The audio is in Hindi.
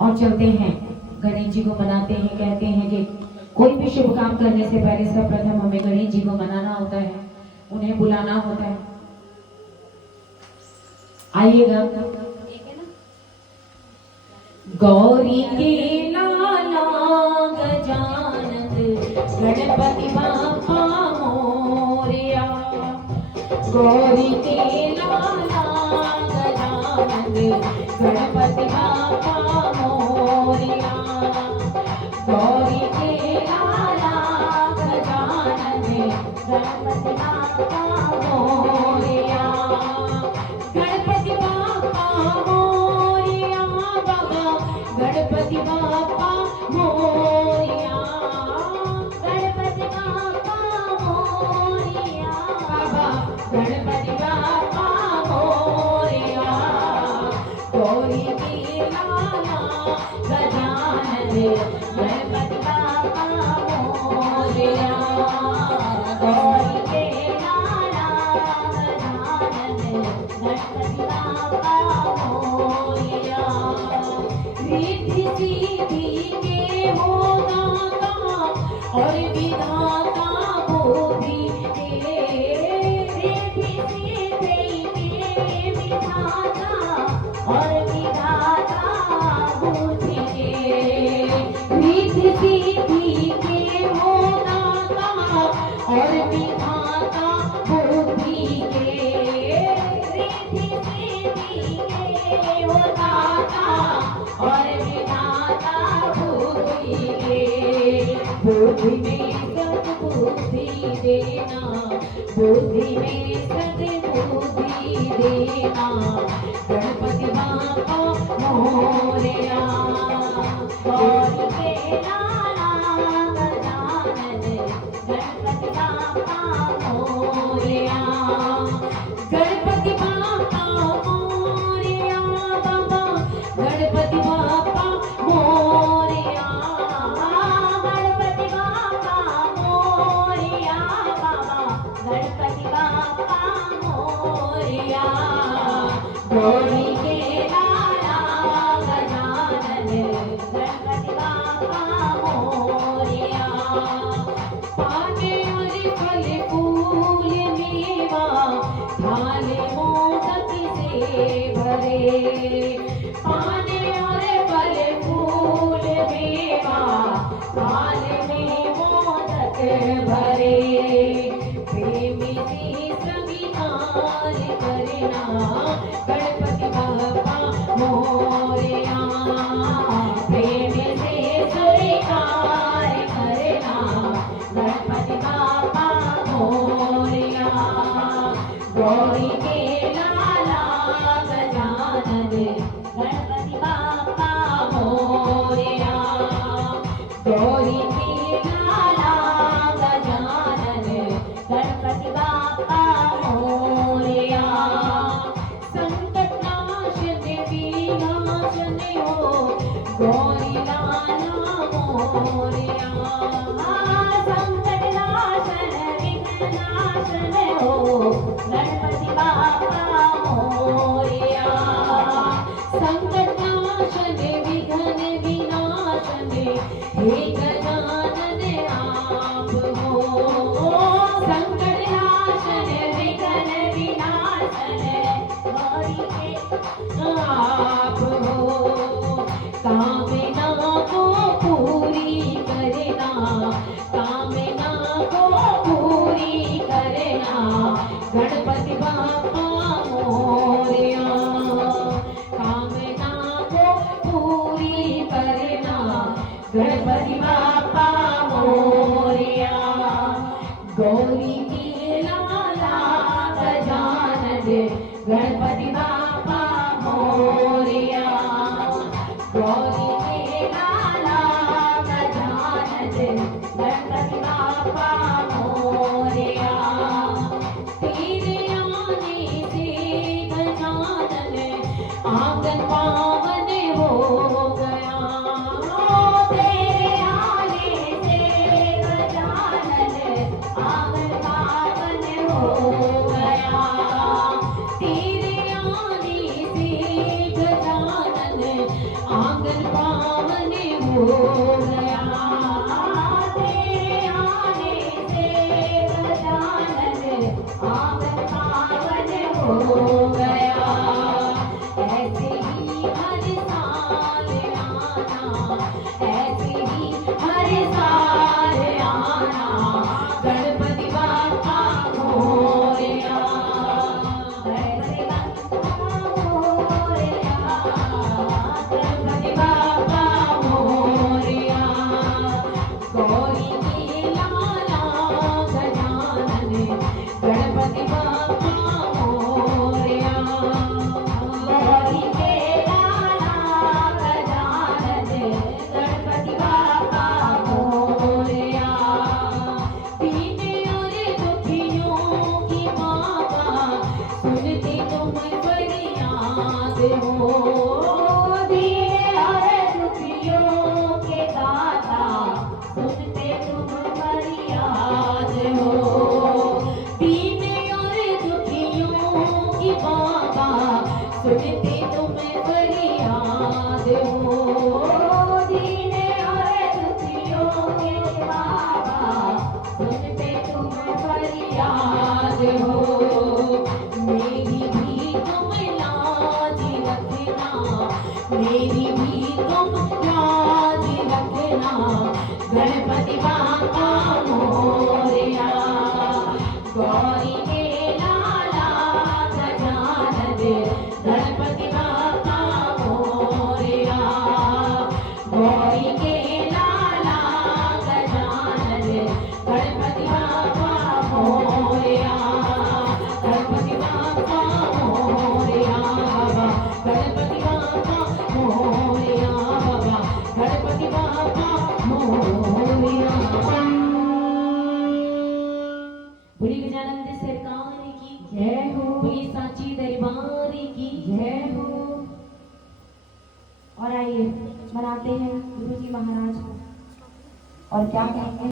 और चलते हैं गणेश जी को मनाते हैं। कहते हैं कि कोई भी शुभ काम करने से पहले सर्वप्रथम हमें गणेश जी को मनाना होता है, उन्हें बुलाना होता है। आइएगा। गौरी के लाला गजानन गणपति बाप्पा मोरया, गौरी के लाला गजानन गणपति बाप्पा मोरया, गौरी के लाला गजानन गणपति बाप्पा मोरया, गणपति बाप्पा मोरया बाबा, गणपति बाप्पा मोरया, गणपति बाप्पा मोरया बाबा, गणपति बाप्पा मोरया, गौरी के लाला गजानन गणपति बाप्पा मोरया, गौरी के लाला गजानन गणपति बाप्पा मोरया, रिद्धि सिद्धि के हो दाता और विधाता बुद्धि के, रिद्धि सिद्धि के विधाता और विधाता बुद्धि के, रिद्धि सिद्धि के हो दाता और विधाता बुद्धि के, रिद्धि सिद्धि के हो दाता और विधाता बुद्धि के, बुद्धि में सद्बुद्धि देना, बुद्धि में सद्बुद्धि देना, गणपति बाप्पा मोरया, गौरी के लाला गजानन गणपति बाप्पा मोरया, गणपति बाप्पा मोरया बाबा, गणपति बाप्पा मोरया, गणपति बाप्पा मोरया बाबा, गणपति बाप्पा मोरया, गौरी के लाला गजानन गणपति बाप्पा मोरया, पाने और फल फूल मेवा थाल मोदक से भरे, पाने और फल फूल मेवा थाल में मोदक भरे, प्रेमी से स्वीकार करना गणपति बाप्पा मोरया, प्रेमी से स्वीकार करना गणपति बाप्पा मोरया, गौरी के लाला गजानन गणपति बाप्पा मोरया, गौरी के लाला गजानन गणपति बाप्पा मोरया, संकट नाशन विनाशन हो गौरी लाला मोरया, संकट नाशन विघ्न नाशन हो गणपति बाप्पा मोरया, संकट नाशन विघ्न विनाशन हे गजानन आप हो, संकट नाशन विघ्न विनाशन गौरी के आप हो, कामना को पूरी करना, कामना को पूरी करना गणपति बाप्पा मोरया, कामना को पूरी करना गणपति बाप्पा मोरया, गौरी के लाला गजानन गणपति बाप्पा मोरया, गौरी के लाला गजानन गणपति बाप्पा मोरया, तेरे आने से गजानन आंगन पावन हो गया, तेरे आने से गजानन आंगन पावन हो गया, तेरे आने से गजानन आंगन गया। तेरे आने से गजानन आंगन पावन हो गया। ऐसे ही हर साल आना, ऐसे ही हर साल आना, गणपति बाप्पा मोरया। गणपति बाप्पा मोरया, गणपति बाप्पा मोरया। गौरी के लाला गजानन, गणपति बाप्पा मोरया। गौरी के लाला गजानन, गणपति बाप्पा मोरया। दीने और दुखियों की बाबा, सुनते तुम फरियाद हो। दीने और दुखियों के दाता, सुनते तुम फरियाद हो। दीने और दुखियों की बाबा, सुनते तुम फरियाद हो। दीने और दुखियों के बाबा, सुनते तुम फरियाद हो। मेरी भी तुम लाज रखना, मेरी भी तुम लाज रखना, गणपति बाप्पा मोरया। गौरी के लाला गजानन, गणपति बाप्पा मोरया। गौरी के लाला गजानन, गणपति बाप्पा मोरया। गणपति बाप्पा मोरया बाबा, गणपति बाप्पा मोरया बाबा, गणपति बाप्पा मोरया। बोली गजानन सरकार की जय हो, बोली सांची दरबार की जय हो। और आइए मनाते हैं गुरु जी महाराज को, और क्या कहेंगे।